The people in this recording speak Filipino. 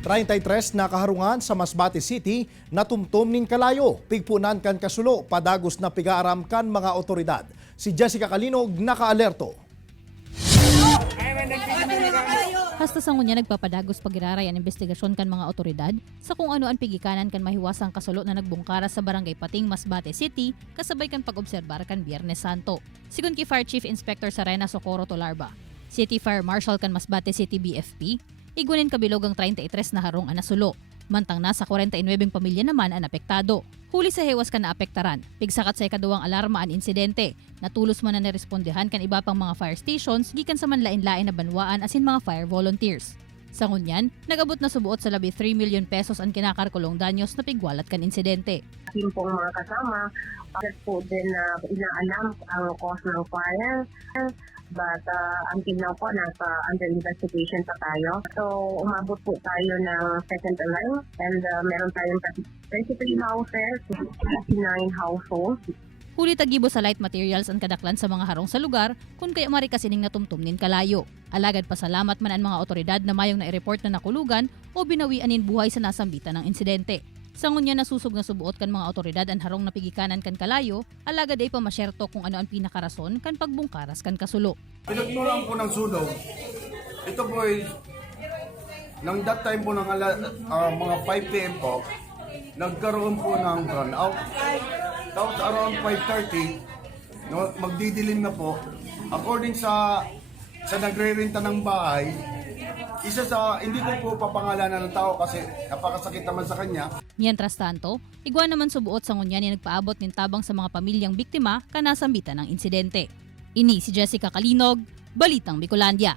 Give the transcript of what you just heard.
33 na kaharungan sa Masbate City natumtom ning kalayo. Pigpunan kan kasulo, padagos na pigaaram kan mga otoridad. Si Jessica Calinog nakaalerto. Hasta sa ngunya nagpapadagos pagiraray ang investigasyon kan mga otoridad sa kung ano ang pigikanan kan mahiwasang kasulo na nagbungkara sa Barangay Pating, Masbate City kasabay kan pag-obserbar kan Biyernes Santo. Sigun kay Fire Chief Inspector Serena Socorro Tolarba, City Fire Marshal kan Masbate City BFP, igunin kabilog ang 33 na harong anasulo. Mantang nasa 49 pamilya naman ang apektado. Huli sa hewas kan naapektaran, pigsakat sa ikaduwang alarma ang insidente. Natulos man na narespondehan kan iba pang mga fire stations gikan sa manlain-lain na banwaan asin mga fire volunteers. Sa ngunyan, nagabot na subuot sa labi 3 million pesos ang kinakarkulong danyos na pigwalat kan insidente. Yung pong mga kasama, agad po din na inaalam ang cause ng fire. But until now po, nasa under investigation pa tayo. So, umabot po tayo ng second alarm and meron tayong 23 houses, 59 households. Huli tagibo sa light materials ang kadaklan sa mga harong sa lugar kung kaya mari kasining natumtum nin kalayo. Alagad pasalamat man ang mga otoridad na mayong na-report na nakulugan o binawianin buhay sa nasambitan ng insidente. Sa ngunya nasusog na subuot kan mga otoridad ang harong napigikanan kan kalayo, alagad ay pamasyerto kung ano ang pinakarason kan pagbungkaras kan kasulo. Pinagtulang po ng sunog. Ito po ay nang that time po ng mga 5 p.m. po, nagkaroon po ng brownout. Tapos around 5:30, no, magdidilim na po. According sa nagre-renta ng bahay, isa sa, hindi ko po papangalanan ng tao kasi napakasakit naman sa kanya. Mientras tanto, igwa naman subuot sa ngunya ni nagpaabot nin tabang sa mga pamilyang biktima kanasambitan ng insidente. Ini si Jessica Calinog, Balitang Bicolandia.